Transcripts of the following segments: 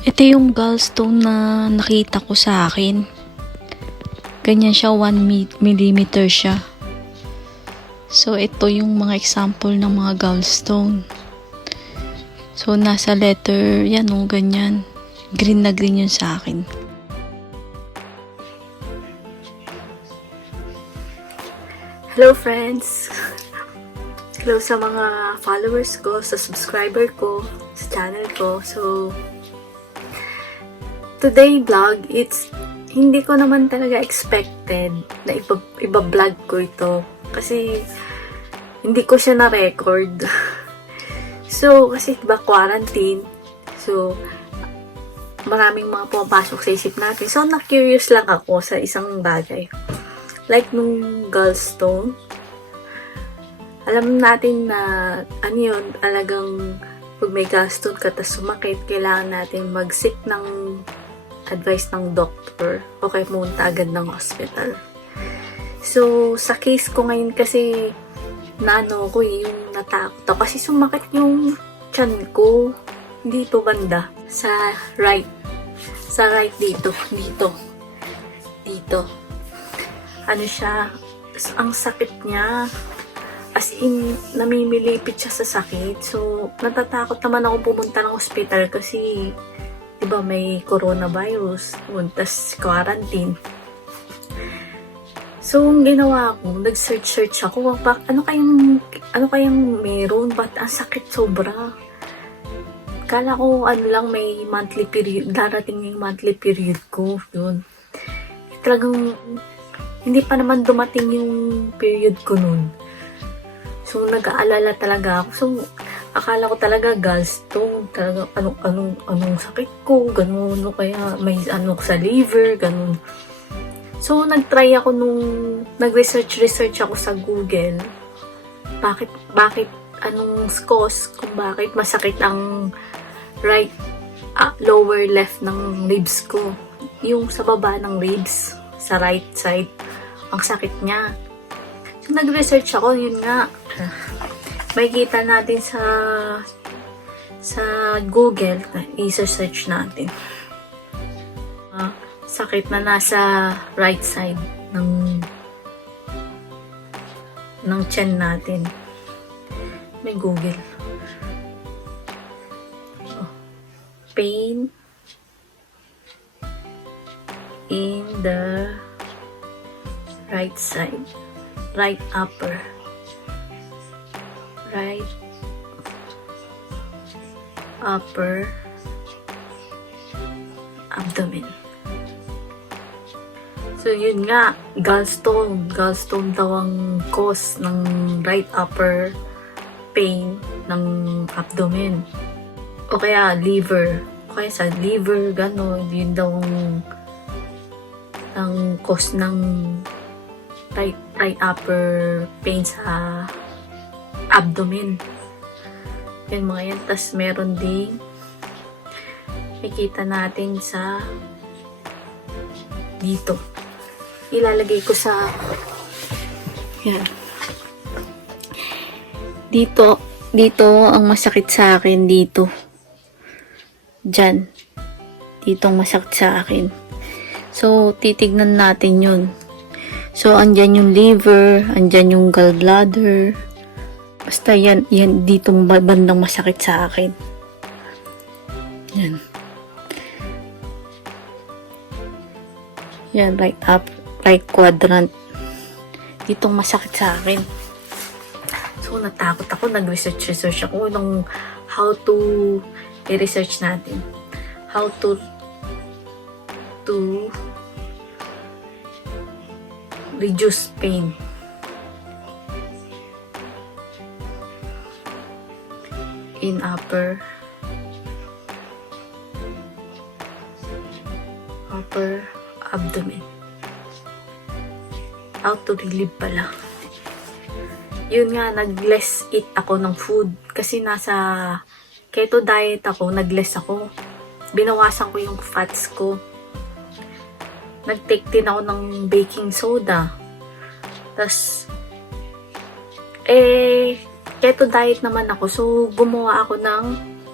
Ito yung gallstone na nakita ko sa akin. Ganyan siya, 1 mm siya. So, ito yung mga example ng mga gallstone. So, nasa letter, yan o, ganyan. Green na green yun sa akin. Hello friends! Hello sa mga followers ko, sa subscriber ko, sa channel ko. So, today vlog, hindi ko naman talaga expected na iba-vlog ko ito. Kasi, hindi ko siya na-record. So, kasi diba quarantine. So, maraming mga pumapasok sa isip natin. So, na-curious lang ako sa isang bagay. Like nung gallstone. Alam natin na ano yun, talagang pag may gallstone ka tas sumakit, kailangan natin mag-seek ng advice ng doctor o kaya pumunta agad ng hospital. So, sa case ko ngayon kasi ko yung natakot ako kasi sumakit yung tiyan ko dito banda sa right dito ano siya, ang sakit niya. As in, namimilipit siya sa sakit. So, natatakot naman ako pumunta ng hospital kasi, diba, may coronavirus. Tas quarantine. So, ang ginawa ko, nag-search ako. Ano kayang meron? Ba't ang sakit sobra? Kala ko, may monthly period. Darating yung monthly period ko. Yun. Talagang, hindi pa naman dumating yung period ko nun. So, nag-aalala talaga ako. So, akala ko talaga gallstone. Talaga, anong sakit ko, ganun. Kaya may sa liver, ganun. So, nag-try ako nag-research ako sa Google. Bakit, anong cause, kung bakit masakit ang right, lower left ng ribs ko. Yung sa baba ng ribs, sa right side, ang sakit niya. So, nag-research ako, yun nga. Makikita natin sa Google, i-search natin. Sakit na nasa right side ng tiyan natin. May Google. Pain in the right side, right upper, abdomen. So, yun nga, gallstone daw ang cause ng right upper pain ng abdomen. O kaya liver. O kaya sa liver, gano'n. Yun daw ang cause ng right upper pain sa abdomen. Yan mga yan. Tas meron ding makikita natin sa dito. Ilalagay ko sa yan. Dito ang masakit sa akin dito. Diyan. Dito ang masakit sa akin. So, titignan natin yun. So, andyan yung liver, andyan yung gallbladder. Basta yan dito bandang masakit sa akin. Yan. Yan, right quadrant. Ditong masakit sa akin. So, natakot ako. Nag-research ako ng how to i-research natin. How to reduce pain. In upper abdomen. How to relieve pala. Yun nga, nag-less eat ako ng food. Kasi nasa keto diet ako, nag-less ako. Binawasan ko yung fats ko. Nag-take din ako ng baking soda. Tas, keto diet naman ako. So, gumawa ako ng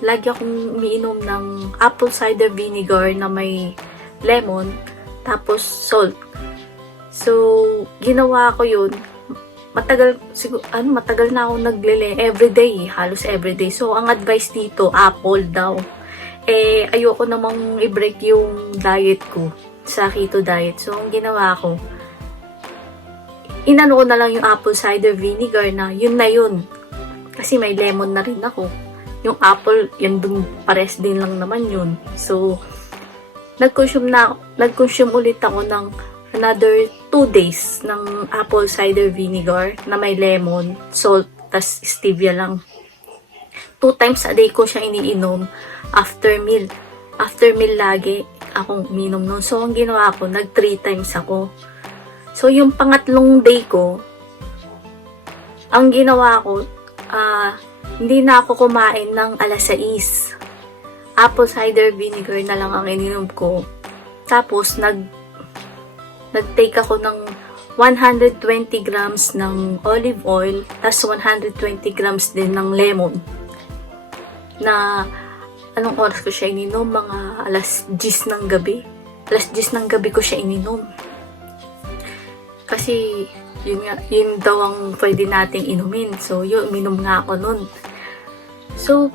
lagi akong umiinom ng apple cider vinegar na may lemon, tapos salt. So, ginawa ko yun. Matagal na ako everyday, halos everyday. So, ang advice dito, apple daw. Ayoko namang i-break yung diet ko sa keto diet. So, ang ginawa ko, inano ko na lang yung apple cider vinegar na yun. Kasi may lemon na rin ako. Yung apple, yan dun, pares din lang naman yun. So, nag-consume ulit ako ng another 2 days ng apple cider vinegar na may lemon, salt, tas stevia lang. 2 times a day ko siya iniinom after meal. After meal lagi akong uminom nun. So, ang ginawa ko, 3 times ako. So, yung pangatlong day ko, ang ginawa ko, hindi na ako kumain ng alas 6. Apple cider vinegar na lang ang ininom ko. Tapos, nag-take ako ng 120 grams ng olive oil, tas 120 grams din ng lemon. Na, anong oras ko siya ininom? Mga alas 10 ng gabi. Alas 10 ng gabi ko siya ininom. Kasi, yun daw ang pwede nating inumin. So, yun, minom nga ako nun. So,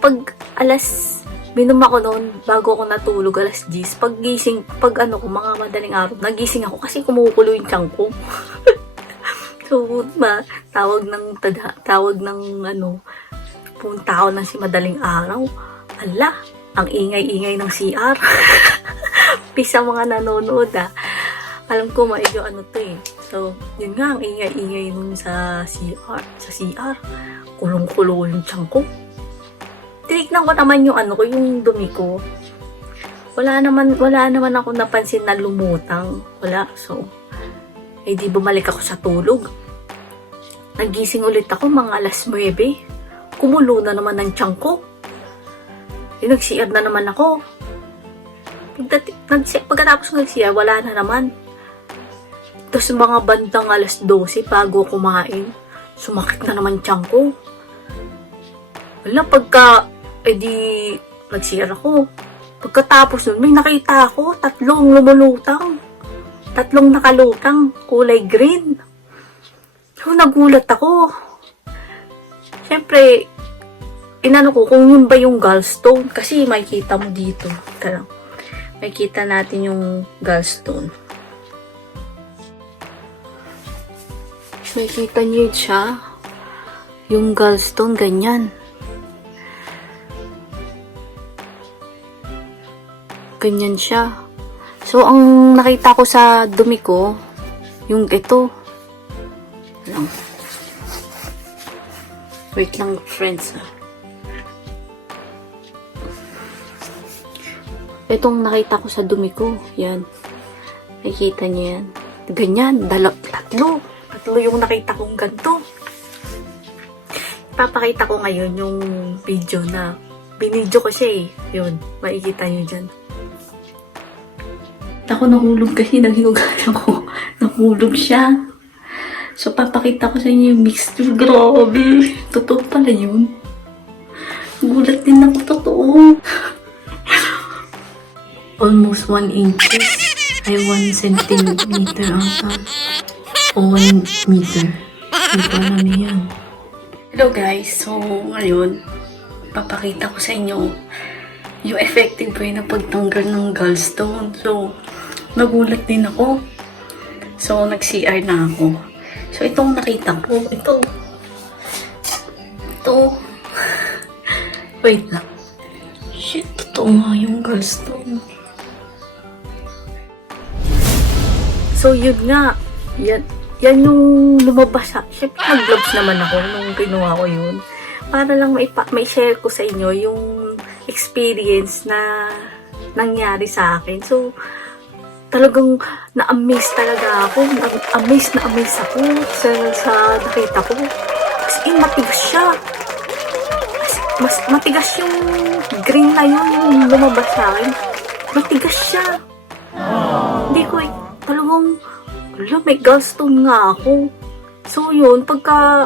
minom ako noon bago ako natulog alas 10. Mga madaling araw, nagising ako kasi kumukulo yung tiyan ko. So, punta ako ng madaling araw. Ala, ang ingay-ingay ng CR. Pisa mga nanonood Alam ko medyo to eh. So, yun nga, ang ingay-ingay nun sa CR. Kulong-kulo yung tiyan ko. Tinignan ko naman yung dumi ko. Wala naman ako napansin na lumutang. Wala. So, di bumalik ako sa tulog. Nagising ulit ako mga alas 9. Kumulo na naman ng tiyan ko. Nag-CR na naman ako. Pagkatapos nag-CR, wala na naman. Tapos mga bandang alas 12 bago kumain, sumakit na naman tiyan ko. Wala, nag-CR ako. Pagkatapos nun, may nakita ako, 3 lumulutang. 3 nakalutang, kulay green. So, nagulat ako. Siyempre, inano ko kung yun ba yung gallstone. Kasi makikita mo dito. Makikita natin yung gallstone. Makikita niyo siya. Yung gallstone, ganyan. Ganyan siya. So, ang nakita ko sa dumi ko, yung ito. Wait lang, friends. Itong nakita ko sa dumi ko, yan. Nakikita niyo yan. Ganyan, 3 yung nakita kong ganito. Papakita ko ngayon yung video na binidyo ko siya eh. Yun, makikita niyo dyan. Ako nahulog kasi naghinugalan ko. Nahulog siya. So, papakita ko sa inyo yung mixture. Grabe. Totoo pala yun. Gulat din ako. Totoo. Almost 1 inches. Ay, 1 centimeter ata. O 1 meter. Hindi ko alam yan. Hello guys. So, ngayon, papakita ko sa inyo yung effective way na pagtanggal ng gallstone. So, nagulat din ako. So, nag-CR na ako. So, itong nakita ko. Ito. Wait lang. Shit, totoo nga yung gallstone. So, yun nga. Yan yung lumabas sa... Siyempre, nag-vlogs naman ako nung ginawa ko yun. Para lang may share ko sa inyo yung experience na nangyari sa akin. So, talagang na-amaze talaga ako. Na-amaze ako sa nakita ko. Kasi matigas siya. Mas matigas yung green na yun, yung lumabas sa akin. Matigas siya. Hindi ko talagang may gallstone nga ako. So yun, pagka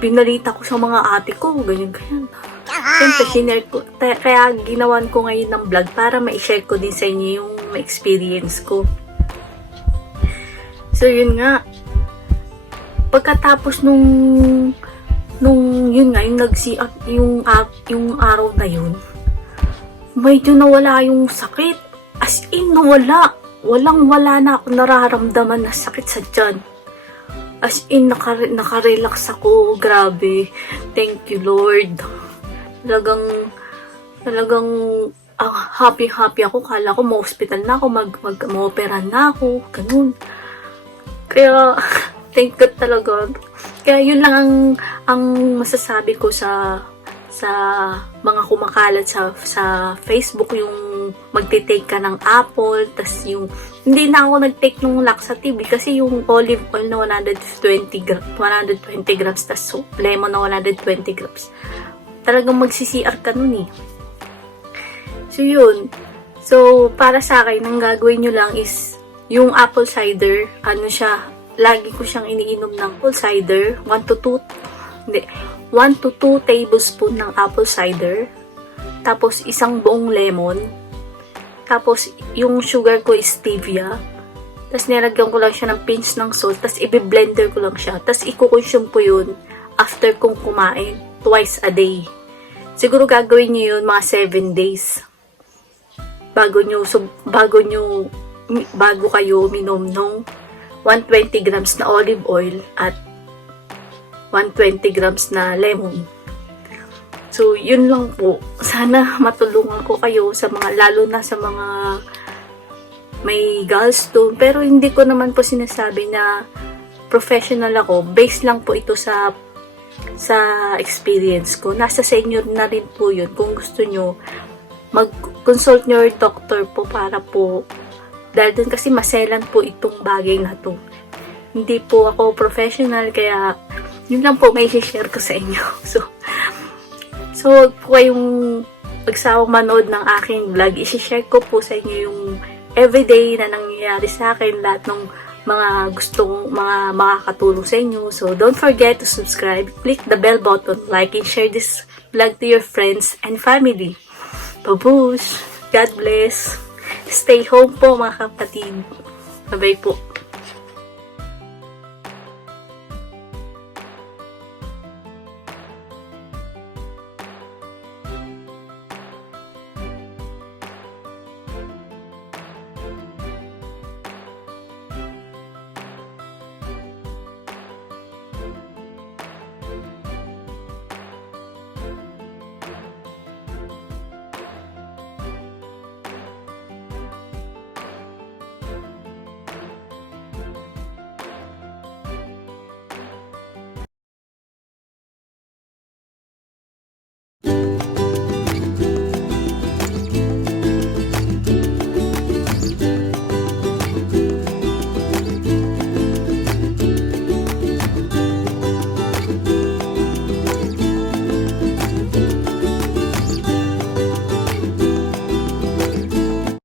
pinalita ko sa mga ate ko, ganyan. Siyempre, shinare ko. Kaya ginawan ko ngayon ng vlog para ma-share ko din sa inyo yung experience ko. So, yun nga. Pagkatapos nung yun nga, yung araw na yun, medyo nawala yung sakit. As in, nawala. Wala na ako nararamdaman na sakit sa tiyan. As in, nakarelax ako. Grabe. Thank you, Lord. Talagang happy ako. Kala ko ma-hospital na ako, mag-opera na ako. Ganun. Kaya, thank God talaga. Kaya yun lang ang masasabi ko sa mga kumakalat sa Facebook, yung magte-take ka ng apple, tas yung hindi na ako nag-take ng laxative kasi yung olive oil na 120 grams tas lemon na 120 grams. Talagang magsi-CR ka nun eh. So yun. So para sa akin, ang gagawin nyo lang is yung apple cider, lagi ko siyang iniinom ng apple cider, 1 to 2 tablespoon ng apple cider, tapos isang buong lemon, tapos yung sugar ko is stevia, tapos nilagyan ko lang siya ng pinch ng salt, tapos i-blender ko lang siya, tapos i-consume ko yun after kong kumain, twice a day. Siguro gagawin nyo yun mga 7 days bago kayo minom ng 120 grams na olive oil at 120 grams na lemon. So, yun lang po. Sana matulungan ko kayo lalo na sa mga may gallstone. Pero hindi ko naman po sinasabi na professional ako. Based lang po ito sa experience ko. Nasa sa inyo na rin po yun. Kung gusto nyo, mag-consult your doctor po para po, dahil dun kasi maselan po itong bagay na to. Hindi po ako professional, kaya yun lang po may share ko sa inyo. So huwag po kayong magsawang manood ng aking vlog. I-share ko po sa inyo yung everyday na nangyayari sa akin, lahat ng mga mga makakatulong sa inyo. So don't forget to subscribe, click the bell button, like and share this vlog to your friends and family. Babush! God bless! Stay home po mga kapatid. Bye-bye po.